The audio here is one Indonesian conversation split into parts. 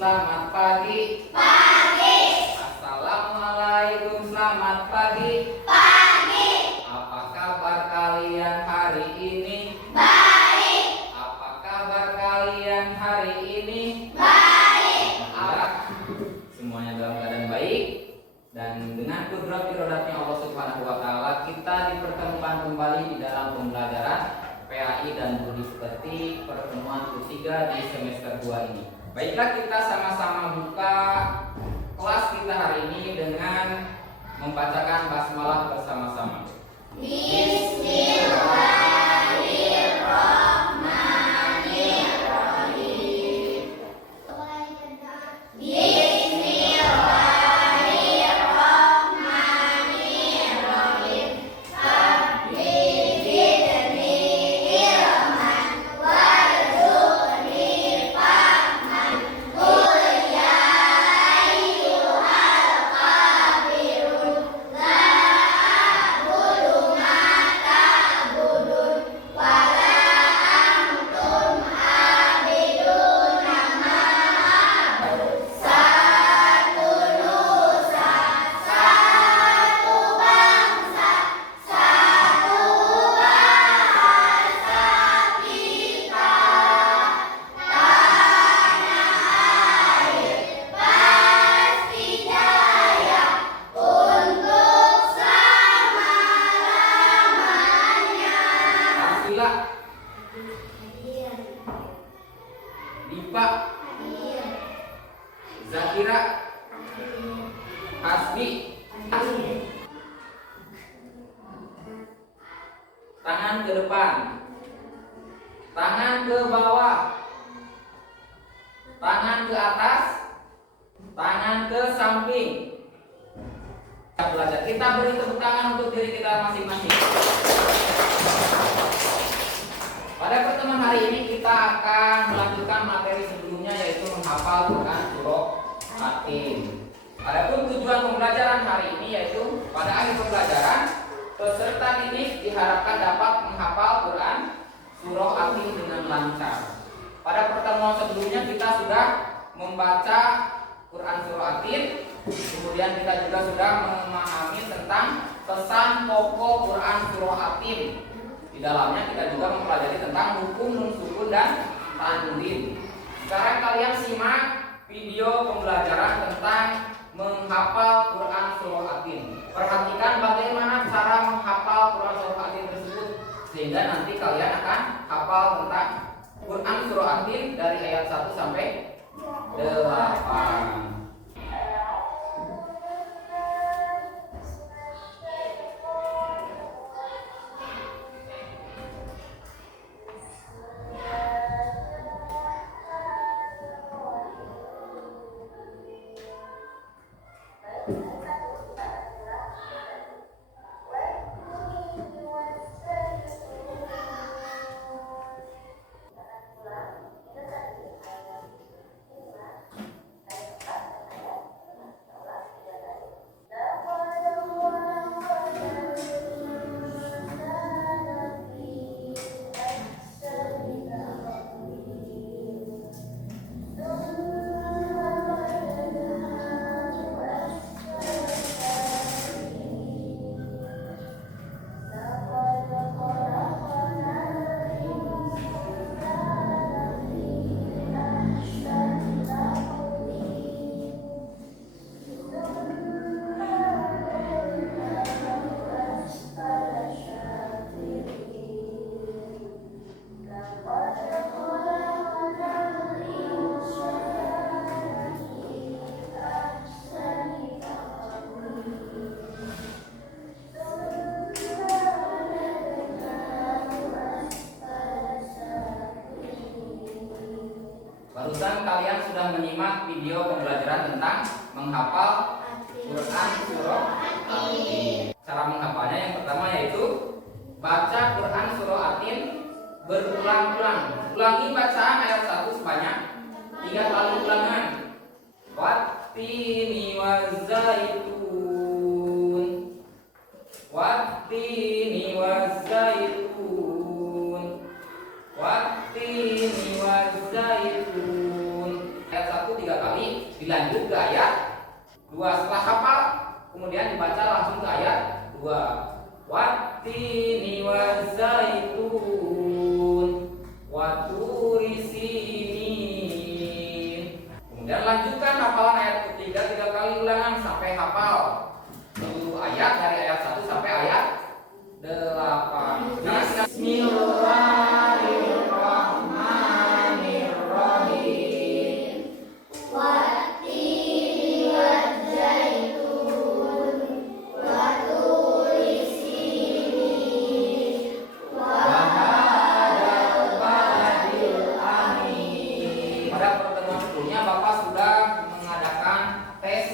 selamat pagi. Pagi. Assalamualaikum, selamat pagi. Pagi. Apa kabar kalian hari ini? Baik. Apa kabar kalian hari ini? Baik. Semuanya dalam keadaan baik. Dan dengan kudrat irodatnya Allah Subhanahu wa Ta'ala, kita dipertemukan kembali di dalam pembelajaran PAI dan Budi Pekerti pertemuan ketiga di semester 2 ini. Baiklah, kita sama-sama buka kelas kita hari ini dengan membacakan basmalah bersama-sama. Bismillahirrahmanirrahim. Bismillahirrahmanirrahim. Rabbi zidni ilman warzuqni fahman. Qul ya ayyuhal kafirun la a'budu ma ta'budun wa la antum abiduna ma a'budu. Satu nusa, satu bangsa, satu bahasa kita. Tanah air pasti jaya untuk selama-lamanya. Asila, Dipa, Zakira, Hasbi. Tangan ke depan, tangan ke bawah, tangan ke atas, tangan ke samping. Kita belajar. Kita beri tepuk tangan untuk diri kita masing-masing. Pada pertemuan hari ini kita akan melanjutkan materi sebelumnya, yaitu menghafal Quran surah At-Tin. Adapun tujuan pembelajaran hari ini yaitu pada akhir pembelajaran peserta didik diharapkan dapat menghafal Quran surah At-Tin dengan lancar. Pada pertemuan sebelumnya kita sudah membaca Quran surah At-Tin, kemudian kita juga sudah memahami tentang pesan pokok Quran surah At-Tin. Di dalamnya kita juga mempelajari tentang hukum nun sukun dan tanwin. Sekarang kalian simak video pembelajaran tentang menghafal Quran surah At-Tin. Perhatikan bagaimana cara menghafal Quran surah At-Tin tersebut, sehingga nanti kalian akan hafal tentang Quran surah At-Tin dari ayat 1 sampai 8. Barusan kalian sudah menyimak video pembelajaran tentang menghafal Quran surah At-Tin. Cara menghafalnya yang pertama yaitu baca Quran surah At-Tin berulang-ulang. Ulangi bacaan ayat 1 sebanyak 3 kali ulangan. Wattini wazzaitun, wattini wazzaitun, wattini wazzaitun. Ayat 1 3 kali. dilanjut ke ayat 2. Setelah hafal kemudian dibaca langsung ke ayat 2. Wattini wazaitun wa turi sinin. Kemudian lanjutkan hafalan ayat ketiga 3 kali ulangan sampai hafal seluruh ayat dari ayat 1 sampai ayat 8. Bismillahirrahmanirrahim. Wattini wazzaitun wa turi sinin wa Wahadal baladil amin. Pada pertemuan sebelumnya Bapak sudah mengadakan tes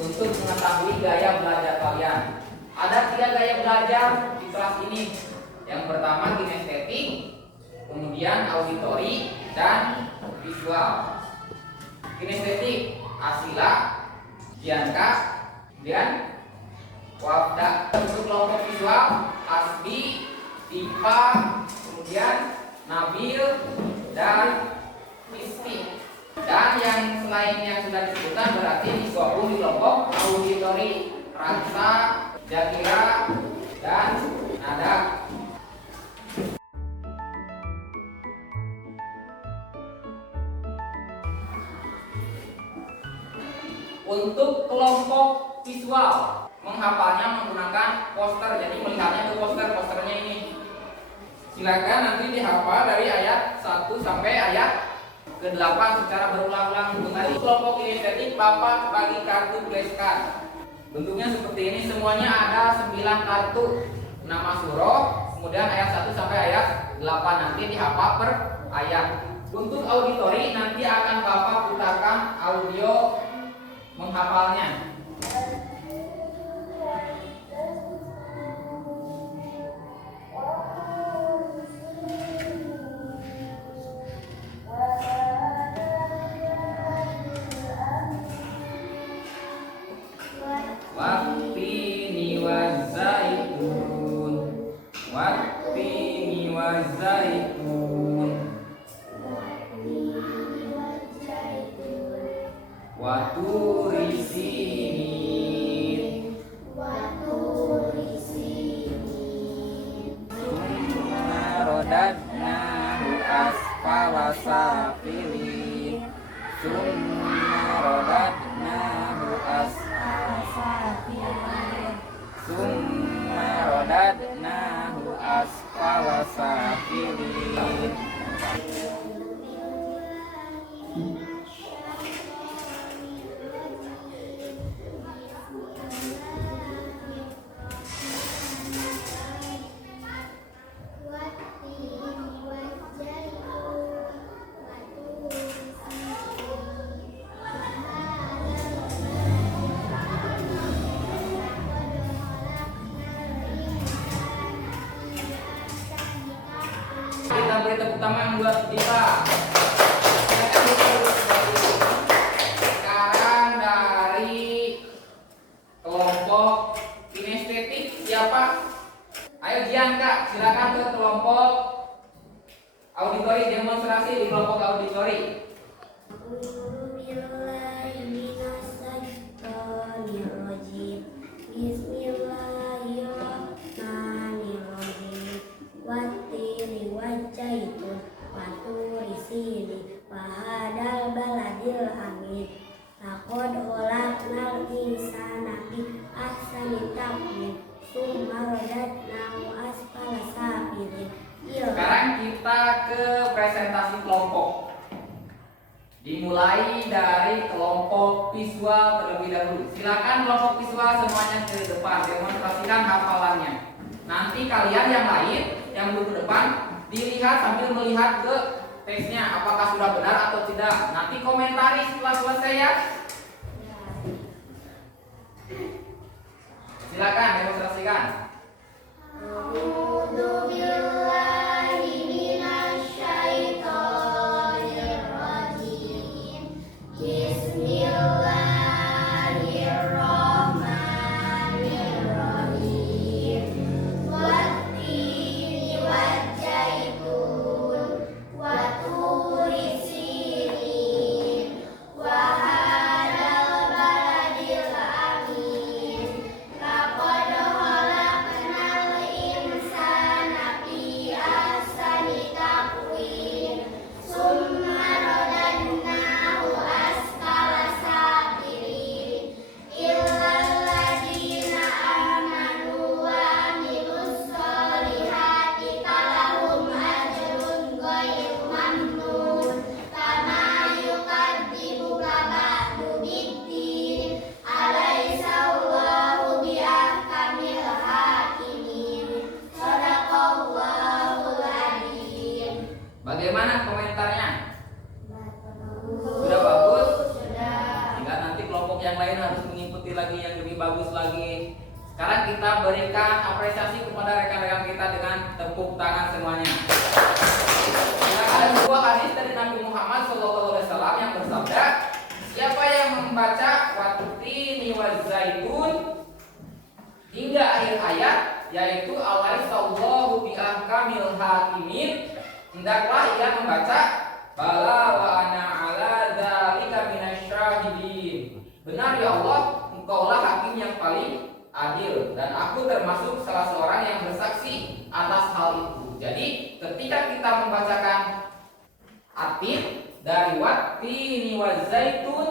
untuk mengetahui gaya belajar kalian. Ada 3 gaya belajar di kelas ini. Yang pertama kinestetik, kemudian auditori, dan visual. Kinestetik, Asila, Gianka, kemudian Wafda. Untuk kelompok visual, Asbi, Dipa, kemudian Nabil, dan Isti. Dan yang selain yang sudah disebutkan berarti digabung di kelompok auditori, Rasa, Jakira, dan Nada. Untuk kelompok visual, menghafalnya menggunakan poster. Jadi melihatnya ke posternya ini. Silakan nanti dihafal dari ayat 1 sampai ayat ke-8 secara berulang-ulang. Untuk kelompok kinestetik Bapak bagi kartu flashcard. Bentuknya seperti ini, semuanya ada 9 kartu. Nama surah, kemudian ayat 1 sampai ayat 8 nanti dihafal per ayat. Untuk auditori nanti akan Bapak putarkan audio menghafalnya. Wattini wazaitun, wattini wazaitun, wa turi sinin, summa radadnahu asfala safilin, summa radadnahu asfala safilin, summa radadnahu asfala safilin. Kita beri tepuk tangan buat kita. Sekarang dari kelompok kinestetik siapa? Ayo Gianka, silakan ke kelompok auditori, demonstrasi di kelompok auditori. Bismillahirrahmanirrahim. Wattini wazaitun wa turi sinin wa hadal baladil amin. Laqad khalaqnal insana fi ahsani taqwim. Summa radadnahu asfala safilin. Sekarang kita ke presentasi kelompok. Dimulai dari kelompok visual terlebih dahulu. Silakan kelompok visual semuanya ke depan, demonstrasikan hafalannya. Nanti kalian yang lain yang duduk ke depan dilihat sambil melihat ke teksnya apakah sudah benar atau tidak. Nanti komentari setelah selesai ya. Silakan demonstrasikan. A'udzu billahi minasy syaithanir rajim. Bismillahirrahmanirrahim. Wattini wazzaitun wa turi sinin wa kita berikan apresiasi kepada rekan-rekan kita dengan tepuk tangan semuanya. Ada sebuah hadis dari Nabi Muhammad SAW yang bersabda, siapa yang membaca watini wazaitun hingga akhir ayat, yaitu alaihissallahu biahkamil hakimin, hendaklah ia membaca bala wa ana ala dzalika minasyahidin. Benar ya Allah, Engkaulah hakim yang paling adil dan aku termasuk salah seorang yang bersaksi atas hal itu. Jadi ketika kita membacakan atin dari wattini wazaitun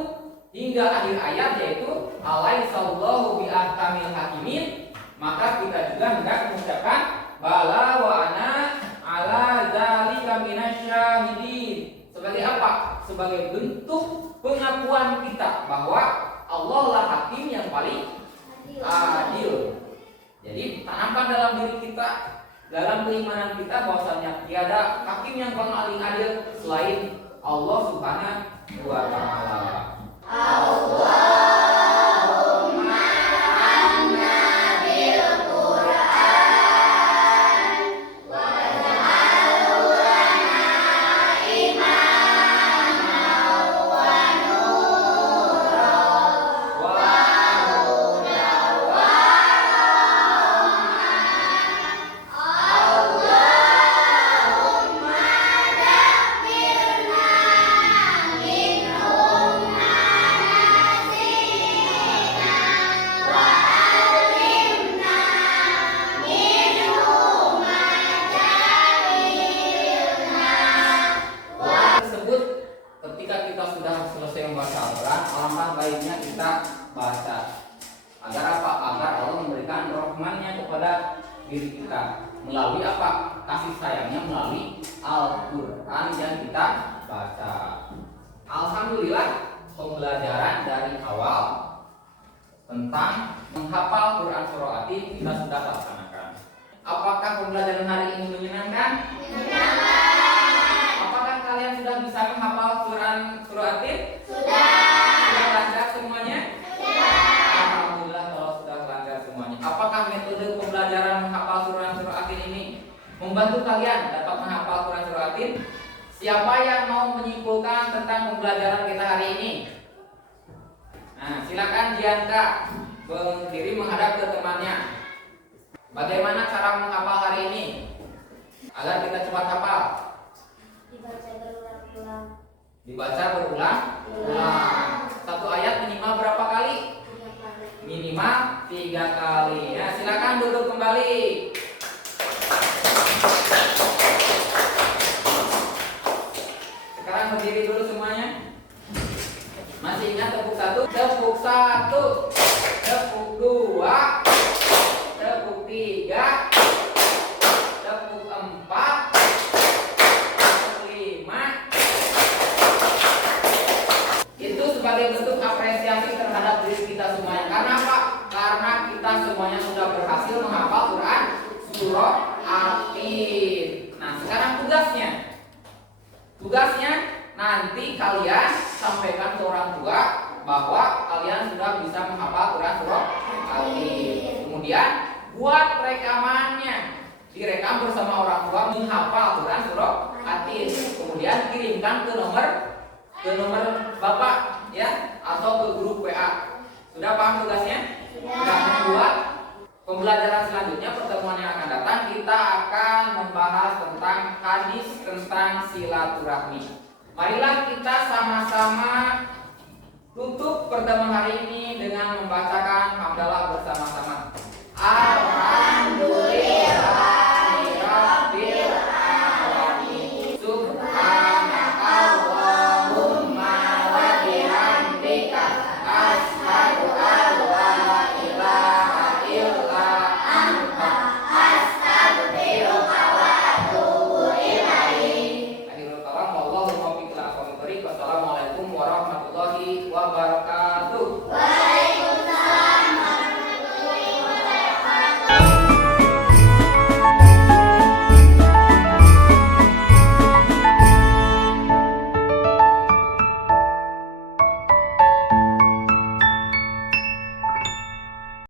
hingga akhir ayat, yaitu alaihissallahu biahkamil hakimin, maka kita juga hendak mengucapkan bala wa ana ala dzalika minasyahidin. Sebagai apa? Sebagai bentuk pengakuan kita bahwa Allah lah hakim yang paling adil. Jadi tanamkan dalam diri kita, dalam keimanan kita, bahwasanya tiada hakim yang paling adil selain Allah Subhanahu wa taala. Allahumma anna bil Qur'an waj'alhu lana imaman wa nuran wa hudan wa rahmatan. Allahumma dabbirna minhum ma nasina wa alimna minhum ma jahilna. Tersebut ketika kita sudah selesai membaca Al-Quran, alangkah baiknya kita baca agar apa? Agar Allah memberikan rahmannya kepada diri kita melalui apa? Kasih sayangnya melalui Al-Quran yang kita baca. Alhamdulillah, pembelajaran dari awal tentang menghafal Quran surah Atin kita sudah laksanakan. Apakah pembelajaran hari ini menyenangkan? Apakah kalian sudah bisa menghafal Quran surah Atin? Sudah lancar semuanya? Alhamdulillah kalau sudah lancar semuanya. Apakah metode pembelajaran menghafal Quran surah Atin ini membantu kalian dapat menghafal Quran surah Atin? Siapa yang mau menyimpulkan tentang pembelajaran kita hari ini? Nah, silakan Dianka berdiri menghadap ke temannya. Bagaimana cara menghafal hari ini agar kita cepat hafal? Dibaca berulang-ulang Dibaca berulang-ulang. Satu ayat minimal berapa kali? 3 kali. Minimal 3 kali. Ya, silakan duduk kembali. Sekarang berdiri dulu semuanya. Masih ingat tepuk 1? Tepuk 1, tepuk 2, tepuk 3, tepuk 4, tepuk 5. Itu sebagai bentuk apresiasi terhadap diri kita semuanya. Karena apa? Karena kita semuanya sudah berhasil menghafal Quran surah Atin. Nah, sekarang tugasnya nanti kalian sampaikan ke orang tua bahwa kalian sudah bisa menghafal Quran surah Atin. Kemudian buat rekamannya, direkam bersama orang tua menghafal Quran surah Atin. Kemudian kirimkan ke nomor Bapak ya, atau ke grup WA. Sudah paham tugasnya? Sudah. Membuat pembelajaran selanjutnya, pertemuan yang akan datang, kita akan membahas tentang hadis tentang silaturahmi. Marilah kita